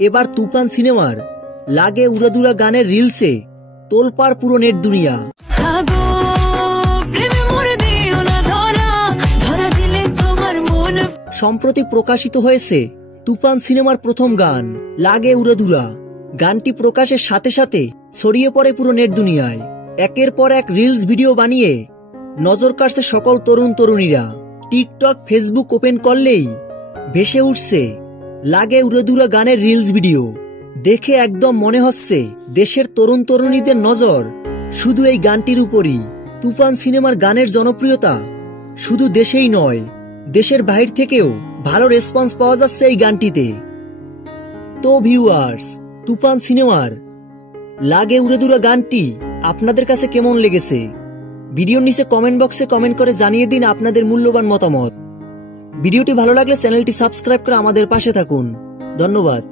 এবার তুফান সিনেমার লাগে উড়াদুরা গানের রিলসে তোলপাড় পুরো নেট দুনিয়া। সম্প্রতি প্রকাশিত হয়েছে তুফান সিনেমার প্রথম গান লাগে উড়াদুরা। গানটি প্রকাশের সাথে সাথে ছড়িয়ে পড়ে পুরো নেট দুনিয়ায়। একের পর এক রিলস ভিডিও বানিয়ে নজর কাড়ছে সকল তরুণ তরুণীরা। টিকটক, ফেসবুক ওপেন করলেই ভেসে উঠছে লাগে উড়াদুরা গানের রিলস ভিডিও। দেখে একদম মনে হচ্ছে দেশের তরুণ তরুণীদের নজর শুধু এই গানটির উপরই। তুফান সিনেমার গানের জনপ্রিয়তা শুধু দেশেই নয়, দেশের বাইরে থেকেও ভালো রেসপন্স পাওয়া যাচ্ছে এই গানটিতে। তো ভিউয়ার্স, তুফান সিনেমার লাগে উড়াদুরা গানটি আপনাদের কাছে কেমন লেগেছে? ভিডিওর নিচে কমেন্ট বক্সে কমেন্ট করে জানিয়ে দিন আপনাদের মূল্যবান মতামত। ভিডিওটি ভালো লাগলে চ্যানেলটি সাবস্ক্রাইব করে আমাদের পাশে থাকুন। ধন্যবাদ।